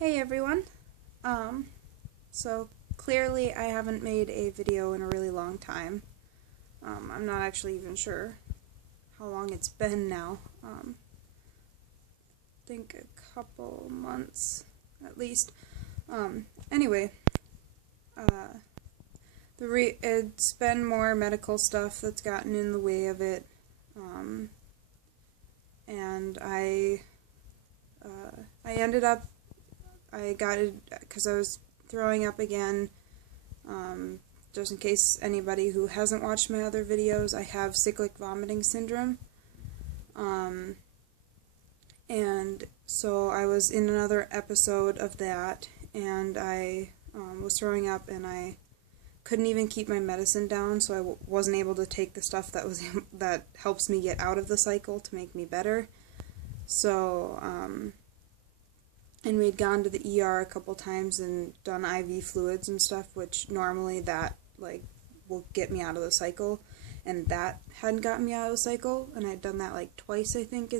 Hey everyone. So clearly I haven't made a video in a really long time. I'm not actually even sure how long it's been now. I think a couple months at least. Anyway, it's been more medical stuff that's gotten in the way of it. And I ended up I got it because I was throwing up again. Just in case anybody who hasn't watched my other videos, I have cyclic vomiting syndrome. And so I was in another episode of that, and I was throwing up, and I couldn't even keep my medicine down, so I wasn't able to take the stuff that helps me get out of the cycle to make me better. So, and we'd gone to the ER a couple times and done IV fluids and stuff, which normally that, will get me out of the cycle. And that hadn't gotten me out of the cycle, and I'd done that, twice, I think,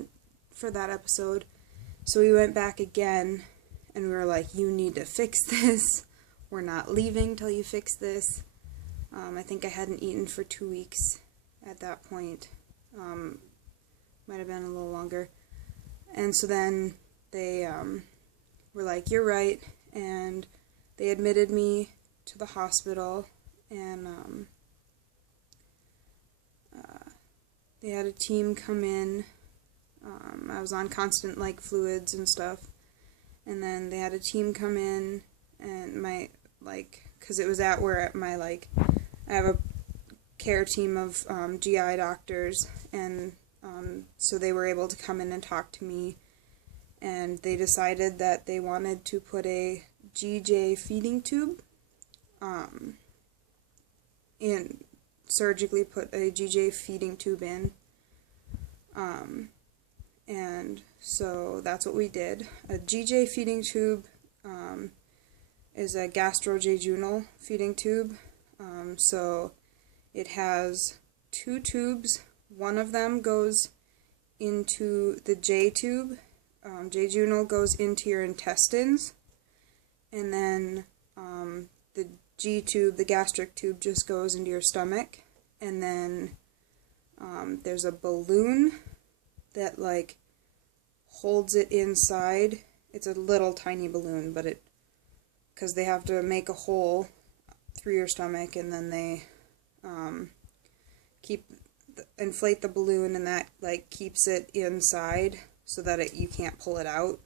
for that episode. So we went back again, and we were like, you need to fix this. We're not leaving till you fix this. I think I hadn't eaten for 2 weeks at that point. Might have been a little longer. And so then they were like, you're right, and they admitted me to the hospital, and they had a team come in. I was on constant fluids and stuff, and then they had a team come in, and because it was I have a care team of GI doctors, and so they were able to come in and talk to me. And they decided that they wanted to put a GJ feeding tube, surgically put a GJ feeding tube in, and so that's what we did. A GJ feeding tube is a gastrojejunal feeding tube, so it has 2 tubes. One of them goes into the J tube. Jejunal goes into your intestines, and then the G tube, the gastric tube, just goes into your stomach, and then there's a balloon that holds it inside. It's a little tiny balloon, but because they have to make a hole through your stomach, and then they inflate the balloon, and that keeps it inside, so that you can't pull it out,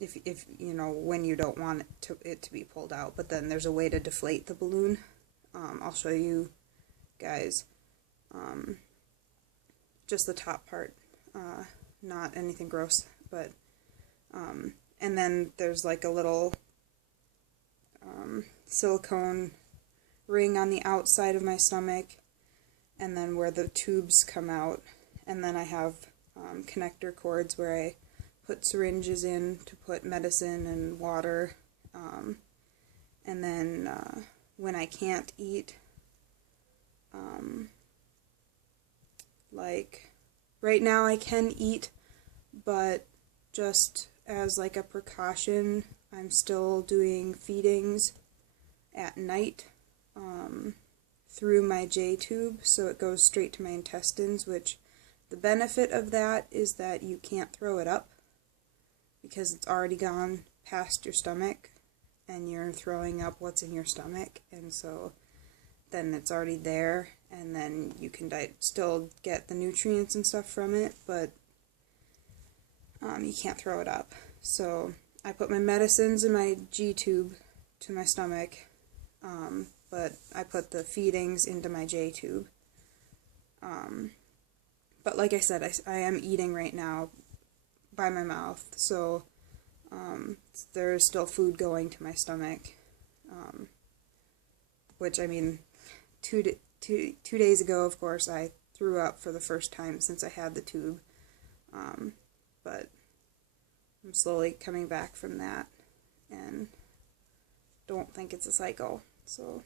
if when you don't want it to be pulled out. But then there's a way to deflate the balloon. I'll show you guys just the top part, not anything gross, but and then there's a little silicone ring on the outside of my stomach, and then where the tubes come out. And then I have connector cords where I put syringes in to put medicine and water. And then when I can't eat, right now I can eat, but just as a precaution, I'm still doing feedings at night through my J tube, so it goes straight to my intestines, which the benefit of that is that you can't throw it up because it's already gone past your stomach, and you're throwing up what's in your stomach, and so then it's already there, and then you can still get the nutrients and stuff from it, but you can't throw it up. So I put my medicines in my G tube to my stomach, but I put the feedings into my J tube. But like I said, I am eating right now by my mouth, so there is still food going to my stomach, which, 2 days ago, of course, I threw up for the first time since I had the tube, but I'm slowly coming back from that, and don't think it's a cycle, so,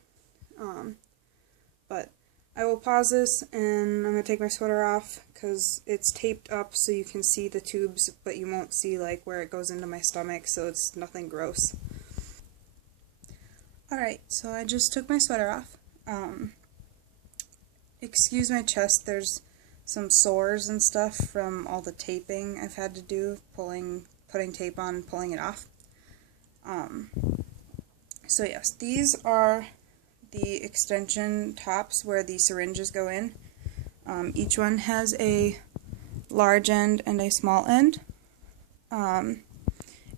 but I will pause this and I'm going to take my sweater off because it's taped up so you can see the tubes, but you won't see like where it goes into my stomach, so it's nothing gross. Alright, so I just took my sweater off. Excuse my chest, there's some sores and stuff from all the taping I've had to do, putting tape on, pulling it off. So yes, these are the extension tops where the syringes go in. Each one has a large end and a small end, and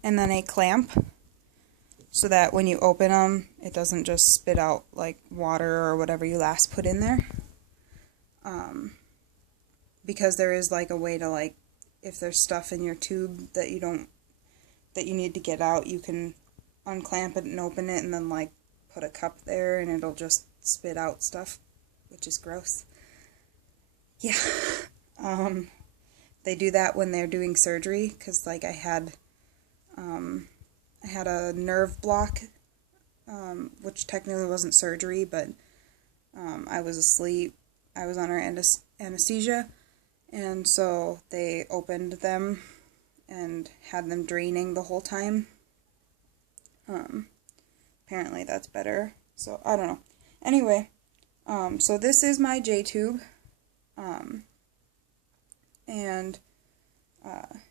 then a clamp, so that when you open them, it doesn't just spit out like water or whatever you last put in there. Because there is like a way to, like, if there's stuff in your tube that you need to get out, you can unclamp it and open it and then like put a cup there and it'll just spit out stuff, which is gross. Yeah. They do that when they're doing surgery, because like I had a nerve block, which technically wasn't surgery, but I was asleep. I was under anesthesia, and so they opened them and had them draining the whole time. Apparently that's better, so I don't know. Anyway, so this is my J-tube, and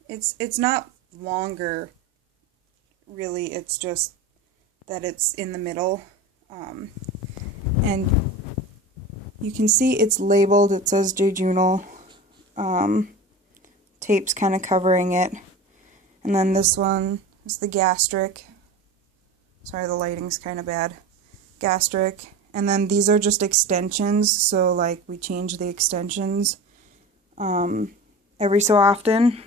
it's not longer, really, it's just that it's in the middle, and you can see it's labeled, it says jejunal, tape's kind of covering it, and then this one is the gastric. Sorry, the lighting's kind of bad. Gastric. And then these are just extensions, so like we change the extensions every so often.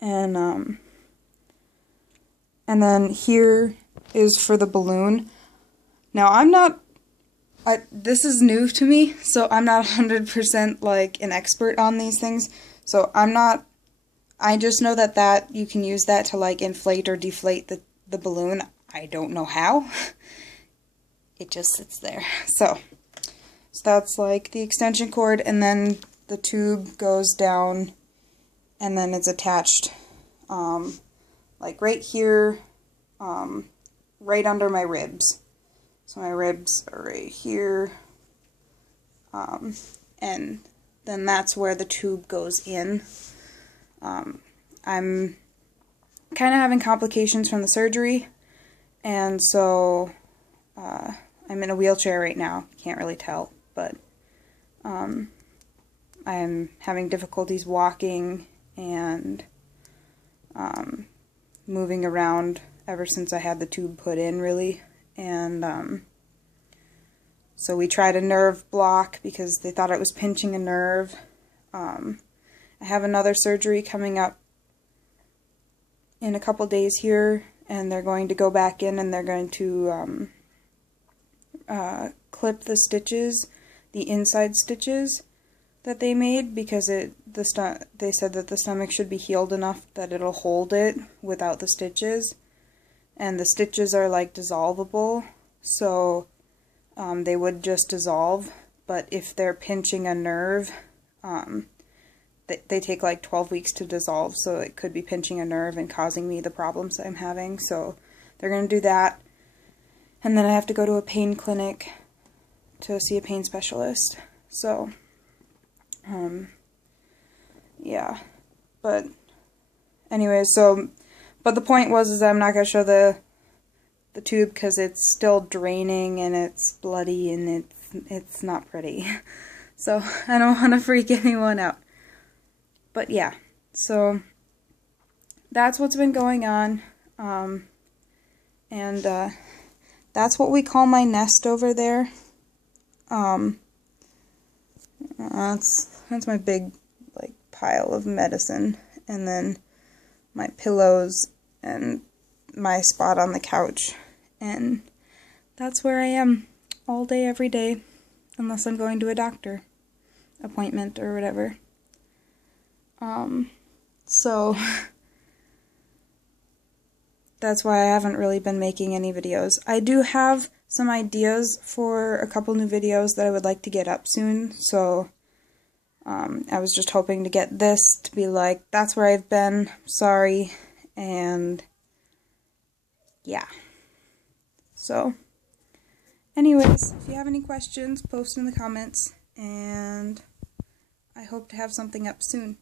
And then here is for the balloon. Now this is new to me, so I'm not 100% like an expert on these things. So I just know that you can use that to like inflate or deflate the balloon. I don't know how. It just sits there. So that's like the extension cord, and then the tube goes down, and then it's attached like right here, right under my ribs. So my ribs are right here, and then that's where the tube goes in. I'm kind of having complications from the surgery, and so I'm in a wheelchair right now. Can't really tell, but I'm having difficulties walking and moving around ever since I had the tube put in, really. And so we tried a nerve block because they thought it was pinching a nerve. I have another surgery coming up in a couple days here, and they're going to go back in and they're going to clip the stitches, the inside stitches that they made, because they said that the stomach should be healed enough that it'll hold it without the stitches, and the stitches are like dissolvable, so they would just dissolve. But if they're pinching a nerve, they take like 12 weeks to dissolve, so it could be pinching a nerve and causing me the problems I'm having. So they're going to do that, and then I have to go to a pain clinic to see a pain specialist. So yeah, but anyway, but the point was I'm not going to show the tube because it's still draining and it's bloody and it's not pretty. So I don't want to freak anyone out. But yeah, so that's what's been going on, and that's what we call my nest over there. That's my big like pile of medicine, and then my pillows and my spot on the couch, and that's where I am all day every day, unless I'm going to a doctor appointment or whatever. So that's why I haven't really been making any videos. I do have some ideas for a couple new videos that I would like to get up soon, so I was just hoping to get this to be like, that's where I've been, sorry, and yeah. So, anyways, if you have any questions, post in the comments, and I hope to have something up soon.